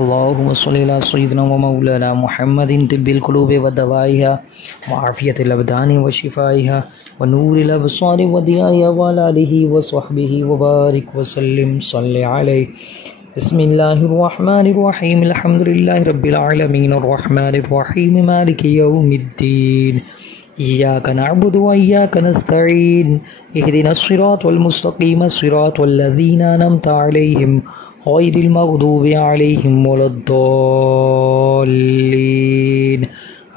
अल्लाहुम्मा सल्ली अला सय्यिदिना व मौलाना मुहम्मदिन तिब्बिल क़ुलूबि व दवाइहा व आफ़ियतिल अबदानि व शिफ़ाइहा व नूरिल अबसारि व दियाइहा व अला आलिहि व स्वहबिहि व बारिक व सल्लिम सल्लि अलैहि। बिस्मिल्लाहिर रहमानिर रहीम अल्हम्दुलिल्लाहि रब्बिल आलमीन अर्रहमानिर रहीम मालिकि यौमिद्दीन इय्याका नअबुदु व इय्याका नस्तईन इहदिनस सिरातल मुस्तक़ीम सिरातल लज़ीना अनअमता अलैहिम गैरिल मग़दूबि अलैहिम वलद्दॉल्लीन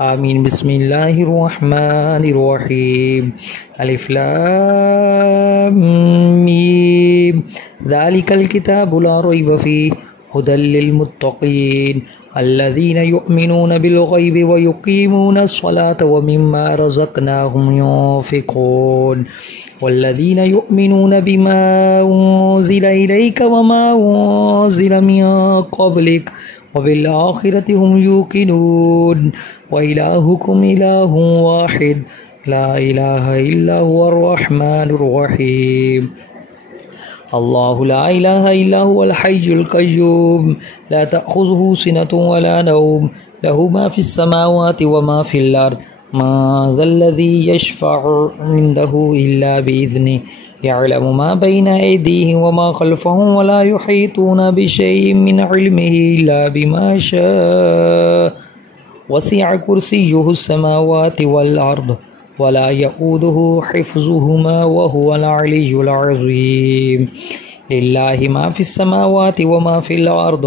आमीन। बिस्मिल्लाहिर रहमानिर रहीम अलिफ लाम मीम ज़ालिकल किताबु ला रैब फ़ीहि हुदल लिल मुत्तक़ीन अल्लज़ीना युमिनूना बिल ग़ैबि व युक़ीमूना स्सलाता व मिम्मा रज़क़नाहुम युन्फ़िक़ून वल्लज़ीना युमिनूना बिमा उन्ज़िला इलैका व मा उन्ज़िला मिन क़ब्लिक व बिल आख़िरति हुम युक़िनून व इलाहुकुम इलाहुन वाहिद ला इलाहा इल्ला हुवर रहमानुर रहीम। अल्लाहु ला इलाहा इल्ला हुवल हय्युल क़य्यूम ला तअख़ुज़ुहु सिनतुन व ला नौम लहु मा फ़िस समावाति व मा फ़िल अर्ज़ मा ज़ल्लज़ी यशफ़अु इंदहु इल्ला बिइज़निहि यअलमु मा बैना अयदीहिम व मा ख़ल्फ़हुम व ला युहीतूना बिशैइन मिन इल्मिहि इल्ला बिमा शाअ वसिअ कुर्सियुहुस समावाति वल अर्ज़ व ला यऊदुहु हिफ़्ज़ुहुमा व हुवल अलिय्युल अज़ीम। लिल्लाहि मा फ़िस समावाति व मा फ़िल अर्ज़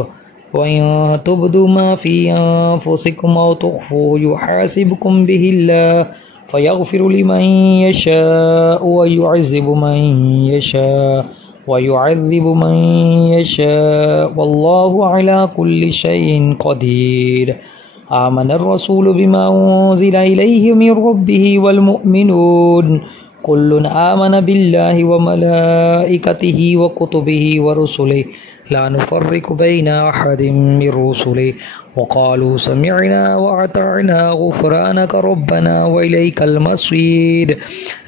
व इन तुब्दू मा फ़ी अन्फ़ुसिकुम औ तुख़्फ़ूहु युहासिबकुम बिहिल्लाह फ़यग़फ़िरु लिमन यशाअ व युअज़्ज़िबु मन यशाअ व युअज़्ज़िबु मन यशाअ वल्लाहु अला कुल्लि शैइन क़दीर। आमनर रसूलु बिमा उन्ज़िला इलैहि मिन रब्बिहि वल मुअ्मिनून कुल्लुन आमन बिल्लाहि व मलाइकतिहि व कुतुबिहि व रुसुलिहि ला नुफ़र्रिक़ु बैना अहदिम मिन रुसुलिहि व क़ालू समिअना व अतअना ग़ुफ़्रानक रब्बना व इलैकल मसीर।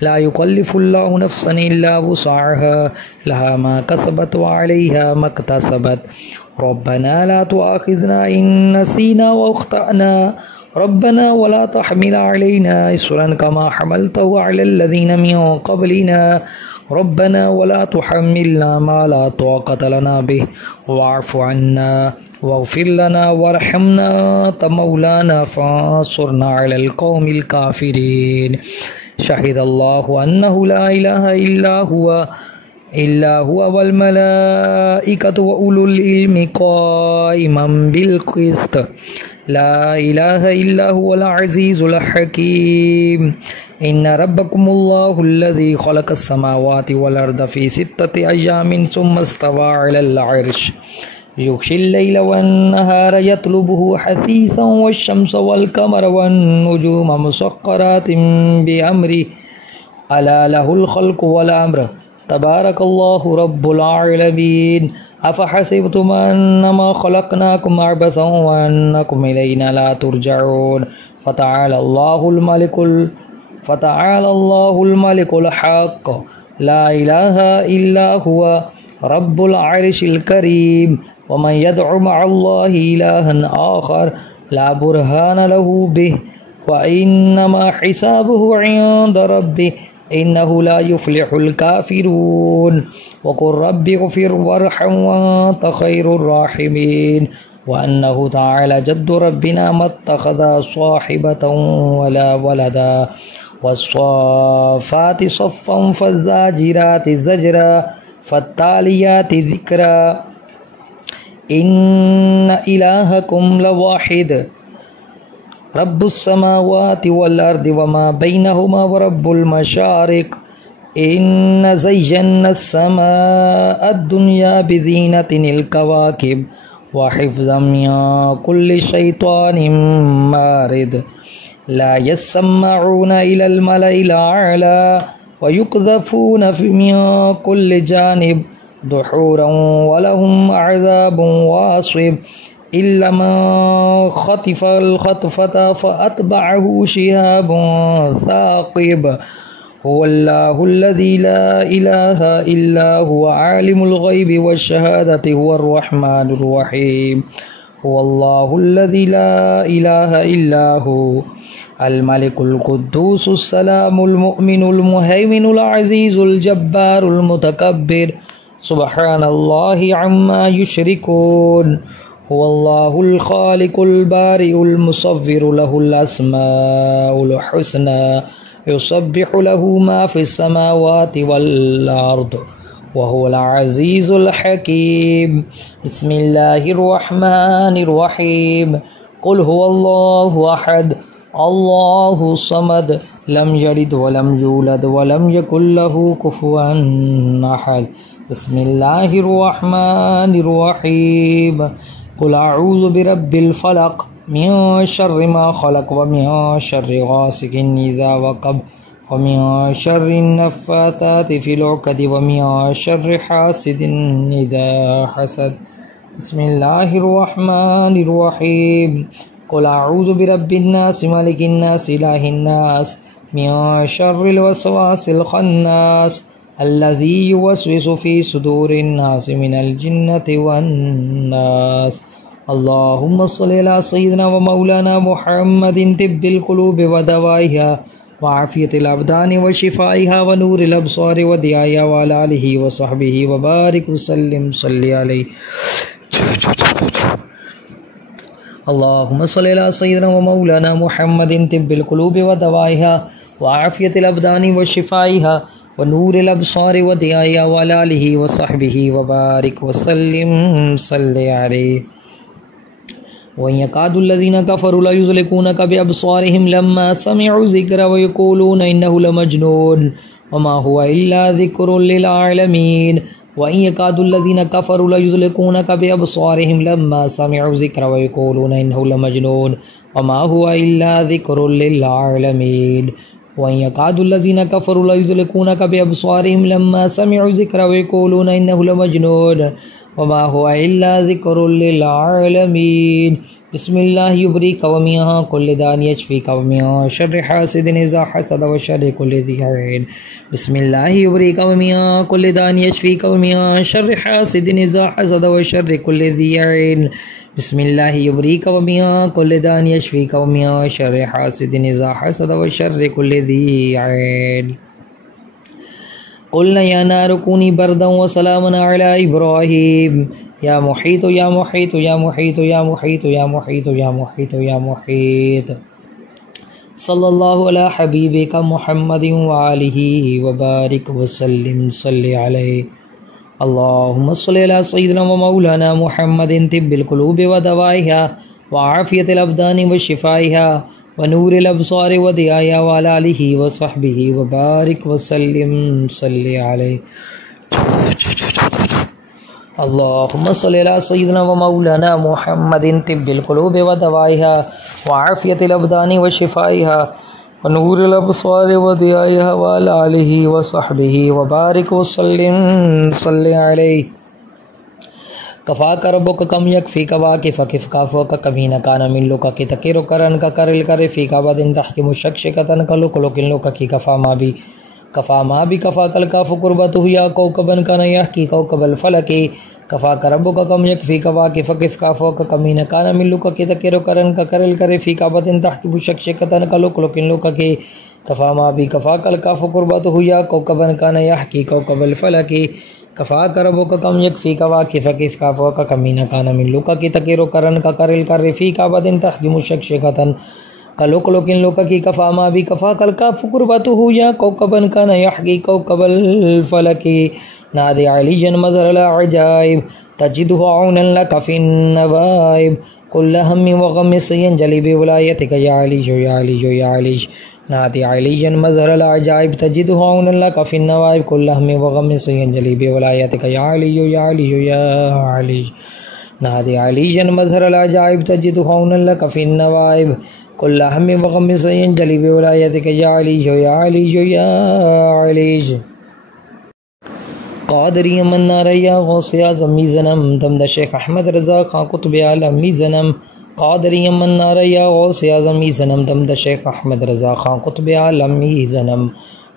ला युकल्लिफ़ुल्लाहु नफ़्सन इल्ला वुसअहा लहा मा कसबत व अलैहा मक्तसबत रब्बना ला तुआख़िज़ना इन नसीना व अख़्तअना रब्बना वला तहमिल अलैना इस्रन कमा हमलतहु अलल लज़ीना मिन क़ब्लिना रब्बना वला तुहम्मिलना मा ला ताक़त लना बिहि वाअफ़ु अन्ना वग़फ़िर लना वरहमना अन्त मौलाना फ़ांसुरना अलल क़ौमिल काफ़िरीन। शहिदल्लाहु अन्नहु ला इलाहा इल्ला हुवा वल मलाइकतु व उलुल इल्मि क़ाइमन बिल क़िस्त ला इलाहा इल्ला हुवल अज़ीज़ुल हकीम। इन्ना रब्बकुमुल्लाहु अल्लज़ी ख़लक़स समावाति वल अर्ज़ फ़ी सित्तति अय्यामिन सुम्मा इस्तवा अलल अर्श युग़शिल लैला वन नहार यत्लुबुहु हसीसन वश्शम्स वल क़मर वन नुजूम मुसख़्ख़रातिन बिअम्रिहि अला लहुल ख़ल्क़ु वल अम्र तबारकल्लाहु रब्बुल आलमीन। अफ़हसिबतुम अन्नमा ख़लक़नाकुम अबसन व अन्नकुम इलैना ला तुरजऊन फ़तआलल्लाहुल मलिकुल हक़्क़ ला इलाहा इल्ला हुवा रब्बुल अर्शिल करीम व मन यदअु मअल्लाहि इलाहन आख़र ला बुरहान लहु बिहि व इन्नमा हिसाबुहु इंद रब्बिहि इन्नहु ला युफ़्लिहुल काफ़िरून व क़ुल रब्बिग़फ़िर वरहम व अन्त ख़ैरुर राहिमीन। व अन्नहु तआला जद्दु रब्बिना मत्तख़ज़ साहिबतन वला वलदा वस्साफ़ाति सफ़्फ़न फ़ज़्ज़ाजिराति ज़ज्रा फ़त्तालियाति ज़िक्रा इन्न इलाहकुम लवाहिद रब्बुस समावाति वल अर्दि व मा बैनहुमा व रब्बुल मशारिक़ इन्ना ज़य्यन्नस समाअद दुनिया बिज़ीनतिल कवाकिब व हिफ़्ज़म मिन कुल्लि शैतानिन मारिद ला यस्मऊना इलल मलइल आला व युक़ज़फ़ूना मिन कुल्लि जानिब दुहूरन व लहुम अज़ाबुन वासिब इल्ला मन ख़तिफ़ल ख़त्फ़ता फ़अत्बअहु शिहाबुन साक़िब हुवल्लाहुल्लज़ी ला इलाहा इल्ला हुवा आलिमुल ग़ैबि वश्शहादति हुवर रहमानुर रहीम। हुवल्लाहुल्लज़ी ला इलाहा इल्ला हु अल मलिकुल कुद्दूसुस सलामुल मुमिनुल मुहैमिनुल अज़ीज़ुल जब्बारुल मुतकब्बिर सुब्हानल्लाहि अम्मा युशरिकून हुवल्लाहुल खालिकुल बारिउल मुसव्विरु लहुल अस्माउल हुस्ना युसब्बिहु लहु मा फिस समावाति वल अर्द वहुवल अज़ीज़ुल हकीम। बिस्मिल्लाहिर्रहमानिर्रहीम। कुल हुवल्लाहु अहद अल्लाहु समद लम यलिद वलम यूलद वलम यकुल लहु कुफुवन अहद। बिस्मिल्लाहिर्रहमानिर्रहीम। कुल अऊज़ु बिरब्बिल फलक मिन शर्रि मा खलक व मिन शर्रि गासिकिन इज़ा वक़ब व मिन शर्रि नफ़्फ़ाताति फ़िल उक़द व मिन शर्रि हासिदिन इज़ा हसद। बिस्मिल्लाहिर्रहमानिर्रहीम। कुल अऊज़ु बिरब्बिन नास मलिकिन नास इलाहिन नास मिन शर्रिल वसवासिल खन्नास अल्लज़ी युवस्विसु फ़ी सुदूरिन नास मिनल जिन्नति वन नास। अल्लाहुम्मा सल्लि अला सय्यिदिना व मौलाना मुहम्मदिन तिब्बिल कुलूबि व दवाइहा व आफ़ियतिल अबदानि व शिफ़ाइहा व नूरिल अब्सारि व दियाइहा व अला आलिहि व सहबिहि व बारिक व सल्लिम सल्लि अलैहि। अल्लाहुम्मा सल्लि अला सय्यिदिना व मौलाना मुहम्मदिन तिब्बिल कुलूबि व दवाइहा व आफ़ियतिल अबदानि व शिफ़ाइहा व नूरिल अब्सारि व दियाइहा व अला आलिहि व सहबिहि व बारिक व सल्लिम सल्लि अलैहि। वयकादुल्लज़ीना कफ़रू लयुज़्लिकूनका बिअब्सारिहिम लम्मा समिअू ज़िक्र व यक़ूलून इन्नहु लमजनून वमा हुवा इल्ला ज़िक्रुल लिल आलमीन। वयकादुल्लज़ीना कफ़रू लयुज़्लिकूनका बिअब्सारिहिम लम्मा समिअू ज़िक्र व यक़ूलून इन्नहु लमजनून वमा हुवा इल्ला ज़िक्रुल लिल आलमीन। वयकादुल्लज़ीना कफ़रू लयुज़्लिकूनका बिअब्सारिहिम लम्मा समिअू ज़िक्र व यक़ूलून इन्नहु लमजनून वमा हुवा इल्ला ज़िक्रुल लिल आलमीन। बिस्मिल्लाहि युब्रीका व मिन कुल्लि दाइन यशफ़ीका व मिन शर्रि हासिदिन इज़ा हसद व शर्रि कुल्लि ज़ी ऐन। बिस्मिल्लाहि युब्रीका व मिन कुल्लि दाइन यशफ़ीका व मिन शर्रि हासिदिन इज़ा हसद व शर्रि कुल्लि ज़ी ऐन। बिस्मिल्लाहि युब्रीका व मिन कुल्लि दाइन यशफ़ीका व मिन शर्रि हासिदिन इज़ा हसद व शर्रि कुल्लि ज़ी ऐन। क़ुल्ना या नारु कूनी बरदन व सलामन अला इब्राहीम या मुहीत या मुहीत या मुहीत या मुहीत या मुहीत या मुहीत या मुहीत सल्लल्लाहु अला हबीबिका मुहम्मदिन व आलिहि व बारिक व सल्लिम सल्लि अलैहि। अल्लाहुम्मा सल्लि अला सय्यिदिना व मौलाना मुहम्मदिन तिब्बिल कुलूबि व दवाइहा व आफ़ियतिल अबदानि व शिफ़ाइहा व नूरिल अब्सारि व दियाइहा व अला आलिहि व सहबिहि व बारिक व सल्लिम सल्लि अलैहि। अल्लाहुम्मा सल्लि अला सय्यिदिना व मौलाना मुहम्मदिन तिब्बिल कुलूबि व दवाइहा व आफ़ियतिल अबदानि व शिफ़ाइहा व नूरिल अब्सारि व दियाइहा व अला आलिहि व सहबिहि व बारिक व सल्लिम सल्लि अलैहि। कफ़ाका रब्बुका कम यकफ़ीका वाकिफ़ किफ़का फ़ौका कमीना काना मिन लुका की तकीरु करन का करल करे फ़ीका बदिन तहकिमु शक्शिकतन का लुकुलुकिन लुका की कफ़ा मा भी कफ़ा कल का फ़ुकुरबतु या कौकबन का नयह की कौकबल फलकी कफ़ाका रब्बुका कम यकफ़ीका वाकिफ़ किफ़का फ़ौका कमीना काना मिन लुका की तकीरु करन का करल करे फ़ीका बदिन तहकिमु शक्शिकतन का लुकुलुकिन लुका की कफ़ा मा भी कफ़ा कल का फ़ुकुरबतु या कौकबन का नयह की कौकबल फलकी कफ़ाका रब्बुका कम यकफ़ीका वाकिफ़ किफ़का फ़ौका कमीना काना मिन लुका की तकीरु करन का करल करे फ़ीका बदिन तहकिमु शक्शिकतन का लुकुलुकिन लुका की कफ़ा मा भी कफ़ा कल का फ़ुकुरबतु या कौकबन का नयह की कौकबल फलकी नादि अलीजन मज़हरल अजाइब तजिदुहु औनन लका फ़िन नवाइब कुल्ल हम्मिन व ग़म्मिन सयंजलि बिवलायतिका या अली या अली नादि अलीजन मज़हरल अजाइब तजिदुहु औनन लका फ़िन नवाइब कुल्ल हम्मिन व ग़म्मिन सयंजलि बिवलायतिका या अली नादि अलीजन मज़हरल अजाइब तजिदुहु औनन लका फ़िन नवाइब कुल्ल हम्मिन व ग़म्मिन सयंजलि बिवलायतिका या अली क़ादरी मन्ना रैया गौसे आज़म मीज़नम दमद शेख अहमद रज़ा खां कुतुब आलम मीज़नम क़ादरी मन्ना रैया गौसे आज़म मीज़नम दमद शेख अहमद रज़ा खां कुतुब आलम मीज़नम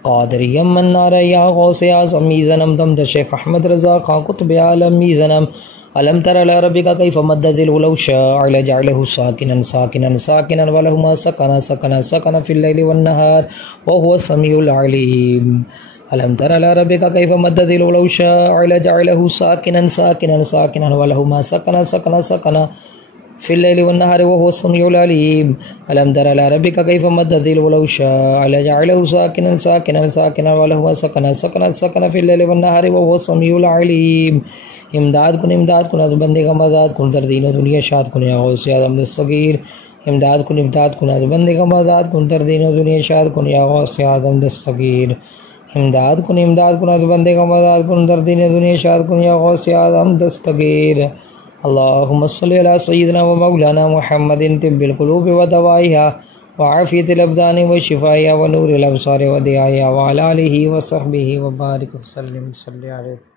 क़ादरी मन्ना रैया गौसे आज़म मीज़नम दमद शेख अहमद रज़ा खां कुतुब आलम मीज़नम अलम तर अला रब्बिका कैफ मद्द ज़िल वलौ शाअ लजअलहु साकिनन साकिनन साकिनन व लहुमा सकना सकना सकना फिल लैलि वन नहार व हुवा समीउल अलीम। अलम तर अला रब्बिका कैफ मद्द ज़िल वलौ शाअ लजअलहु साकिनन साकिनन साकिनन व लहुमा सकना सकना सकना फिल लैलि वन नहार व हुवा समीउल अलीम। अलम तर अला रब्बिका कैफ मद्द ज़िल वलौ शाअ लजअलहु साकिनन साकिनन साकिनन व लहुमा सकना सकना सकना फिल लैलि वन नहार व हुवा समीउल अलीम। इमदाद कुन अज़ बंदे का मज़ाद कुन दर दीन दुनिया शाद कुन या गौसे आज़म दस्तगीर। इमदाद कुन अज़ बंदे का मज़ाद कुन दर दीन दुनिया शाद कुन या गौसे आज़म दस्तगीर। इमदाद कुन अज़ बंदे का मज़ाद कुन दर दीन दुनिया शाद कुन या गौसे आज़म दस्तगीर। अल्लाहुम्मा सल्लि अला सय्यिदिना व मौलाना मुहम्मदिन तिब्बिल क़ुलूबि व दवाइहा व आफ़ियतिल अब्दानि व शिफ़ाइहा व नूरिल अब्सारि व दियाइहा व अला आलिहि व सहबिहि व बारिक व सल्लिम सल्लि अलैहि।